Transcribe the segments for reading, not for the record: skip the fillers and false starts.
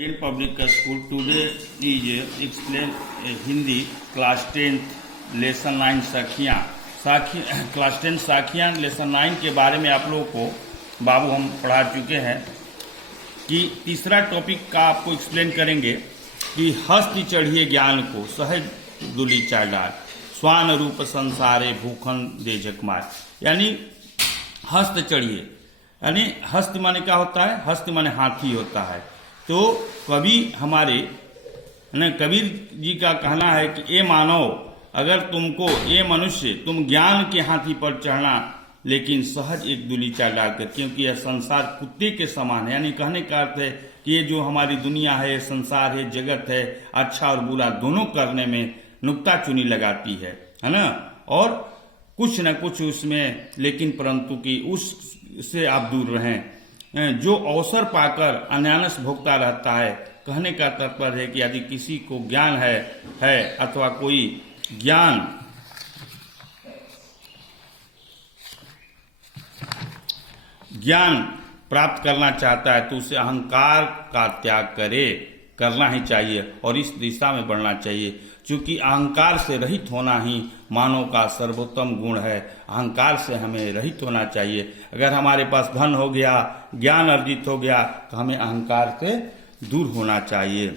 In public school today is explain Hindi class 10 lesson 9 साखियाँ class 10 साखियाँ lesson 9 के बारे में आप लोगों को बाबू हम पढ़ा चुके हैं कि तीसरा टॉपिक का आपको एक्सप्लेन करेंगे कि हस्त चढ़िए ज्ञान को सहज दुली चाडार स्वान रूप संसारे भूखन दे जकमार। यानी हस्त चढ़िए, यानी हस्त माने क्या होता है? हस्त माने हाथी होता है। तो कवि हमारे कबीर जी का कहना है कि ए मानव, अगर तुमको ये मनुष्य तुम ज्ञान के हाथी पर चढ़ना, लेकिन सहज एक दुली चाल डालकर, क्योंकि यह संसार कुत्ते के समान है। यानी कहने का अर्थ है कि ये जो हमारी दुनिया है, संसार है, जगत है, अच्छा और बुरा दोनों करने में नुक्ता चुनी लगाती है ना, और कुछ न कुछ उसमें, लेकिन परंतु कि उससे आप दूर रहें। जो अवसर पाकर अन्यानस भोगता रहता है, कहने का तात्पर्य है कि यदि किसी को ज्ञान है अथवा कोई ज्ञान प्राप्त करना चाहता है तो उसे अहंकार का त्याग करना ही चाहिए और इस दिशा में बढ़ना चाहिए, क्योंकि अहंकार से रहित होना ही मानव का सर्वोत्तम गुण है। अहंकार से हमें रहित होना चाहिए। अगर हमारे पास धन हो गया, ज्ञान अर्जित हो गया, तो हमें अहंकार से दूर होना चाहिए।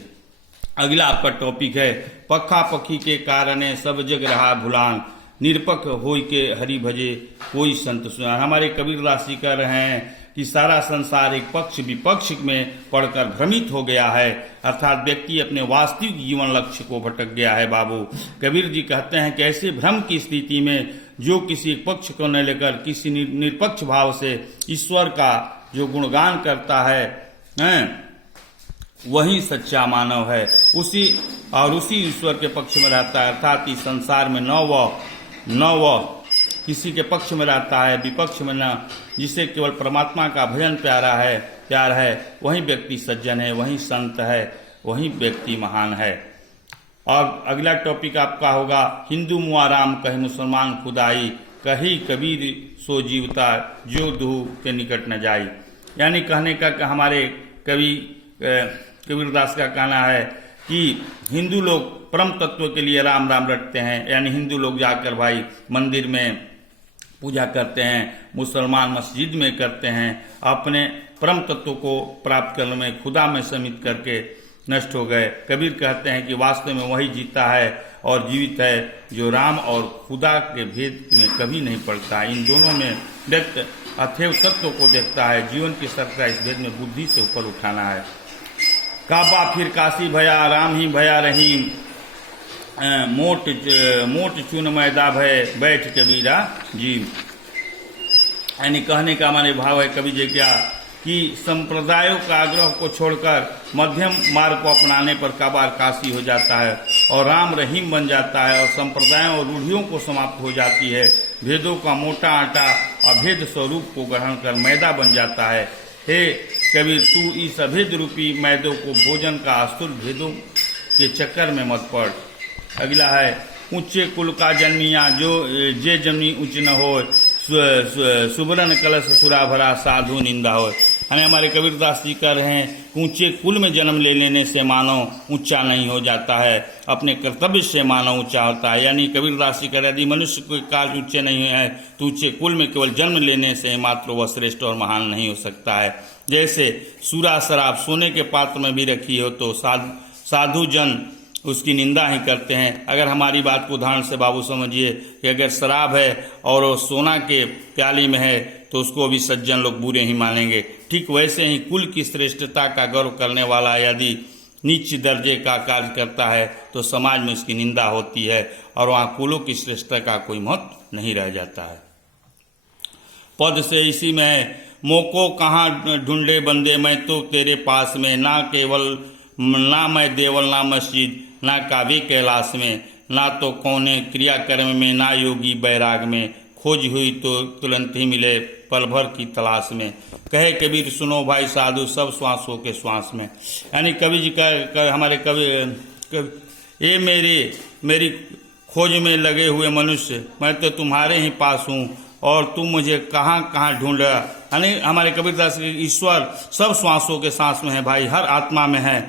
अगला आपका टॉपिक है पक्का पक्की के कारणे सब जग रहा भुलान, निरपक्ष होय के हरि भजे कोई संत सुनान। हमारे कबीरदास जी कह रहे हैं कि सारा संसार एक पक्ष विपक्ष में पढ़कर भ्रमित हो गया है, अर्थात व्यक्ति अपने वास्तविक जीवन लक्ष्य को भटक गया है। बाबू कबीर जी कहते हैं कि ऐसे भ्रम की स्थिति में जो किसी एक पक्ष को न लेकर किसी निरपक्ष भाव से ईश्वर का जो गुणगान करता है वही सच्चा मानव है, उसी ईश्वर के पक्ष में रहता है। अर्थात इस संसार में न वह किसी के पक्ष में रहता है, विपक्ष में न, जिसे केवल परमात्मा का भजन प्यार है, वही व्यक्ति सज्जन है, वही संत है, वही व्यक्ति महान है। और अगला टॉपिक आपका होगा हिंदू मुआ राम कहे मुसलमान खुदाई, कही कबीर सो जीवता जो दूह के निकट न जाई। यानी कहने का हमारे कबीरदास का कहना है कि हिंदू लोग परम तत्व के लिए राम राम रटते हैं, यानी हिंदू लोग जाकर भाई मंदिर में पूजा करते हैं, मुसलमान मस्जिद में करते हैं, अपने परम तत्व को प्राप्त करने में खुदा में समित करके नष्ट हो गए। कबीर कहते हैं कि वास्तव में वही जीता है और जीवित है जो राम और खुदा के भेद में कभी नहीं पड़ता। इन दोनों में व्यक्त अथेव तत्व को देखता है। जीवन की सत्ता इस भेद में बुद्धि से ऊपर उठाना है। काबा फिर काशी भया राम ही भया रहीम, मोट चून मैदा भय बैठ कबीरा जी। यानी कहने का हमारे भाव है कवि जी क्या कि संप्रदायों का आग्रह को छोड़कर मध्यम मार्ग को अपनाने पर काबा काशी हो जाता है और राम रहीम बन जाता है और संप्रदायों और रूढ़ियों को समाप्त हो जाती है। भेदों का मोटा आटा अभेद स्वरूप को ग्रहण कर मैदा बन जाता है। हे कबीर, तू इस अभेद रूपी मैदों को भोजन का आस्तुर भेदों के चक्कर में मत पड़। अगला है ऊंचे कुल का जन्मिया जो जे जमनी ऊंच न हो, सुबरन कलश सुरा भरा साधु निंदा हो। यानी हमारे कबीरदास जी कह रहे हैं ऊंचे कुल में जन्म ले लेने से मानव ऊंचा नहीं हो जाता है, अपने कर्तव्य से मानव ऊंचा होता है। यानी कबीरदास जी कह रहे यदि मनुष्य कोई काल ऊंचे नहीं है तो ऊंचे कुल में केवल जन्म लेने से मात्र वह श्रेष्ठ और महान नहीं हो सकता है। जैसे सूरा शराब सोने के पात्र में भी रखी हो तो साधु जन उसकी निंदा ही करते हैं। अगर हमारी बात को उदाहरण से बाबू समझिए कि अगर शराब है और वो सोना के प्याली में है तो उसको भी सज्जन लोग बुरे ही मानेंगे। ठीक वैसे ही कुल की श्रेष्ठता का गर्व करने वाला यदि नीच दर्जे का कार्य करता है तो समाज में उसकी निंदा होती है और वहाँ कुलों की श्रेष्ठता का कोई महत्व नहीं रह जाता है। पद से इसी में मोको कहाँ ढूंढे बंदे, मैं तो तेरे पास में, ना मैं देवल ना मस्जिद ना काव्य कैलाश में, ना तो कौने क्रियाकर्म में ना योगी बैराग में, खोज हुई तो तुरंत ही मिले पल भर की तलाश में। कहे कबीर सुनो भाई साधु सब श्वासों के श्वास में। यानी कवि जी का हमारे कवि ये मेरी खोज में लगे हुए मनुष्य, मैं तो तुम्हारे ही पास हूँ और तुम मुझे कहाँ कहाँ ढूंढ रहा। यानी हमारे कबीरदास ईश्वर सब श्वासों के सांस में है भाई, हर आत्मा में है,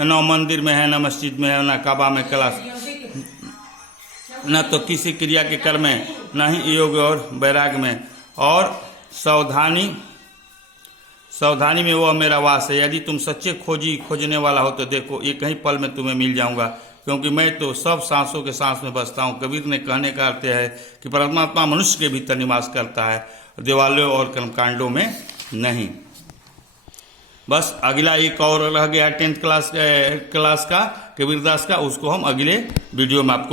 न मंदिर में है, न मस्जिद में है, न काबा में, क्लास न तो किसी क्रिया के कर्म में, न ही योग और वैराग्य में। और सावधानी में वह मेरा वास है। यदि तुम सच्चे खोजने वाला हो तो देखो एक ही पल में तुम्हें मिल जाऊंगा, क्योंकि मैं तो सब सांसों के सांस में बसता हूँ। कबीर ने कहने का अर्थ है कि परमात्मा मनुष्य के भीतर निवास करता है, देवालयों और कर्मकांडों में नहीं। बस अगला एक और रह गया 10th क्लास का कबीरदास का, उसको हम अगले वीडियो में आपको